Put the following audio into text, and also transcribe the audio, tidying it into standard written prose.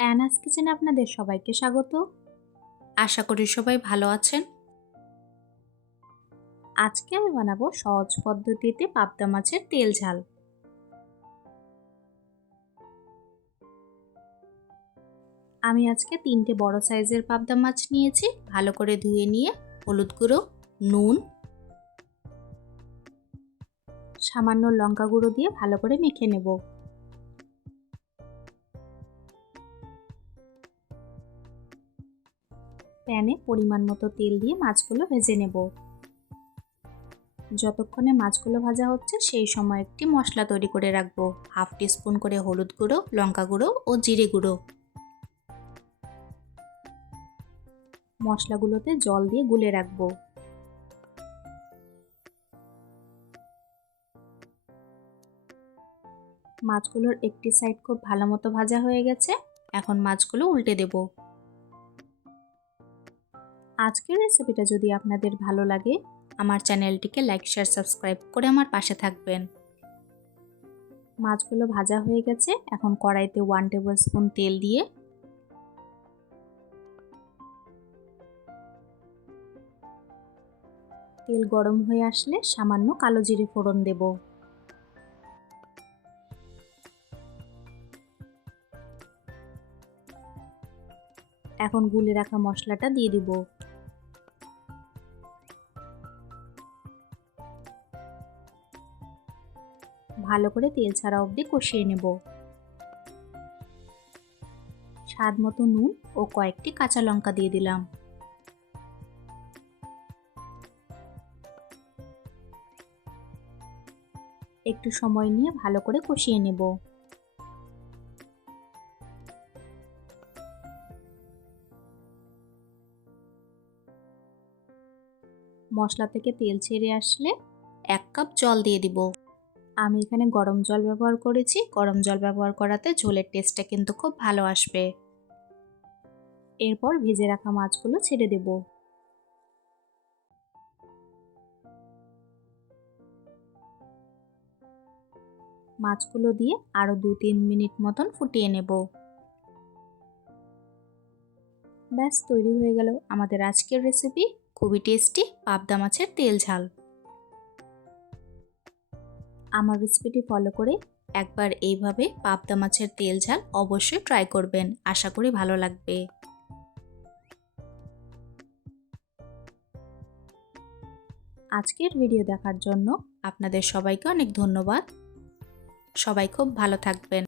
অ্যানাস কিচেনে আপনাদের সবাইকে স্বাগত। আশা করি সবাই ভালো আছেন। আজকে আমি বানাবো সহজ পদ্ধতিতে পাবদা মাছের তেল ঝাল। আমি আজকে 3টে বড় সাইজের পাবদা মাছ নিয়েছি। ভালো করে ধুয়ে নিয়ে হলুদ গুঁড়ো, নুন, সামান্য লঙ্কা গুঁড়ো দিয়ে ভালো করে মেখে নেব। প্যানে পরিমাণ মতো তেল দিয়ে মাছগুলো ভেজে নেব। যতক্ষণে মাছগুলো ভাজা হচ্ছে সেই সময় একটি মশলা তৈরি করে রাখবো। হাফ টিস্পুন করে হলুদ গুঁড়ো, লঙ্কা গুঁড়ো ও জিরে গুঁড়ো। মশলাগুলোতে জল দিয়ে গুলে রাখবো। মাছগুলোর একটি সাইড খুব ভালো মতো ভাজা হয়ে গেছে। এখন মাছগুলো উল্টে দেব। আজকের রেসিপিটা যদি আপনাদের ভালো লাগে আমার চ্যানেলটিকে লাইক, শেয়ার, সাবস্ক্রাইব করে আমার পাশে থাকবেন। মাছগুলো ভাজা হয়ে গেছে। এখন কড়াইতে 1 টেবিল স্পুন তেল দিয়ে তেল গরম হয়ে আসলে সামান্য কালো জিরে ফোড়ন দেব। এখন গুলে রাখা মশলাটা দিয়ে দিব। ভালো করে তেল ছাড়া অবধি কষিয়ে নেব। স্বাদ মতো নুন ও কয়েকটি কাঁচা লঙ্কা দিয়ে দিলাম। একটু সময় নিয়ে ভালো করে কষিয়ে নেব। মশলা থেকে তেল ছেড়ে আসলে 1 কাপ জল দিয়ে দিব। আমি এখানে গরম জল ব্যবহার করেছি। গরম জল ব্যবহার করাতে ঝোলের টেস্টটা কিন্তু খুব ভালো আসবে। এরপর ভেজে রাখা মাছগুলো ছেড়ে দেব। মাছগুলো দিয়ে আরও 2-3 মিনিট মতন ফুটিয়ে নেব। ব্যাস তৈরি হয়ে গেল আমাদের আজকের রেসিপি, খুবই টেস্টি পাবদা মাছের তেল ঝাল। আমার রেসিপিটি ফলো করে একবার এইভাবে পাবদা মাছের তেল ঝাল অবশ্যই ট্রাই করবেন। আশা করি ভালো লাগবে। আজকের ভিডিও দেখার জন্য আপনাদের সবাইকে অনেক ধন্যবাদ। সবাই খুব ভালো থাকবেন।